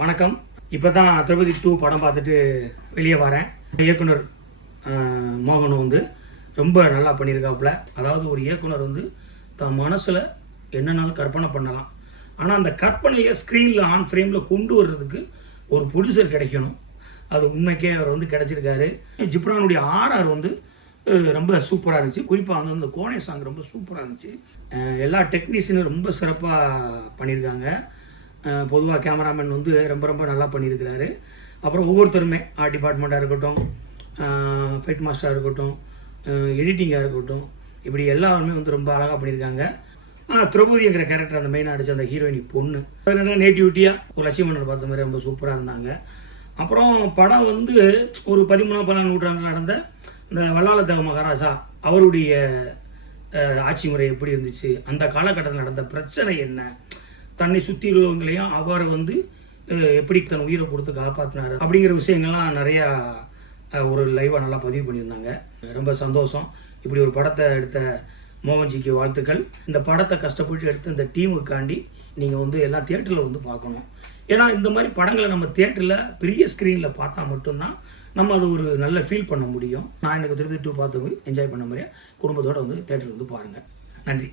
வணக்கம். இப்போ தான் தளபதி 2 படம் பார்த்துட்டு வெளியே வரேன். இயக்குனர் மோகன் வந்து ரொம்ப நல்லா பண்ணியிருக்காப்புல. அதாவது ஒரு இயக்குனர் வந்து தன் மனசில் என்னன்னாலும் கற்பனை பண்ணலாம். ஆனால் அந்த கற்பனையை ஸ்க்ரீனில் ஆன் ஃப்ரேமில் கொண்டு வர்றதுக்கு ஒரு ப்ரொடியூசர் கிடைக்கணும். அது உண்மைக்கே அவர் வந்து கிடைச்சிருக்காரு. ஜிப்ரானுடைய ஆர்ஆர் வந்து ரொம்ப சூப்பராக இருந்துச்சு. குறிப்பாக வந்து அந்த கோனே சாங் ரொம்ப சூப்பராக இருந்துச்சு. எல்லா டெக்னீஷியனும் ரொம்ப சிறப்பாக பண்ணியிருக்காங்க. பொதுவாக கேமராமேன் வந்து ரொம்ப நல்லா பண்ணியிருக்கிறாரு. அப்புறம் ஒவ்வொருத்தருமே ஆர்ட் டிபார்ட்மெண்ட்டாக இருக்கட்டும், ஃபைட் மாஸ்டராக இருக்கட்டும், எடிட்டிங்காக இருக்கட்டும், இப்படி எல்லாருமே வந்து ரொம்ப அழகாக பண்ணியிருக்காங்க. திரௌபதிங்கிற கேரக்டர் அந்த மெயினாக அடித்த அந்த ஹீரோயினி பொண்ணு என்ன நேட்டிவிட்டியாக ஒரு லட்சுமணன் பார்த்த மாதிரி ரொம்ப சூப்பராக இருந்தாங்க. அப்புறம் படம் வந்து ஒரு 13ஆம் நூற்றாண்டில் நடந்த இந்த வல்லாளதேவ மகாராஜா அவருடைய ஆட்சி முறை எப்படி இருந்துச்சு, அந்த காலகட்டத்தில் நடந்த பிரச்சனை என்ன, தன்னை சுற்றி உள்ளவங்களையும் அவரை வந்து எப்படி தன் உயிரை கொடுத்து காப்பாற்றினார் அப்படிங்கிற விஷயங்கள்லாம் நிறையா ஒரு லைவாக நல்லா பதிவு பண்ணியிருந்தாங்க. ரொம்ப சந்தோஷம். இப்படி ஒரு படத்தை எடுத்த மோகன்ஜிக்கு வாழ்த்துக்கள். இந்த படத்தை கஷ்டப்பட்டு எடுத்த இந்த டீமுக்காண்டி நீங்கள் வந்து எல்லாம் தியேட்டரில் வந்து பார்க்கணும். ஏன்னா இந்த மாதிரி படங்களை நம்ம தியேட்டரில் பெரிய ஸ்க்ரீனில் பார்த்தா மட்டும்தான் நம்ம அது ஒரு நல்ல ஃபீல் பண்ண முடியும். நான் எனக்கு திருப்பி 2 பார்த்து என்ஜாய் பண்ண மாதிரியே குடும்பத்தோடு வந்து தியேட்டரில் வந்து பாருங்கள். நன்றி.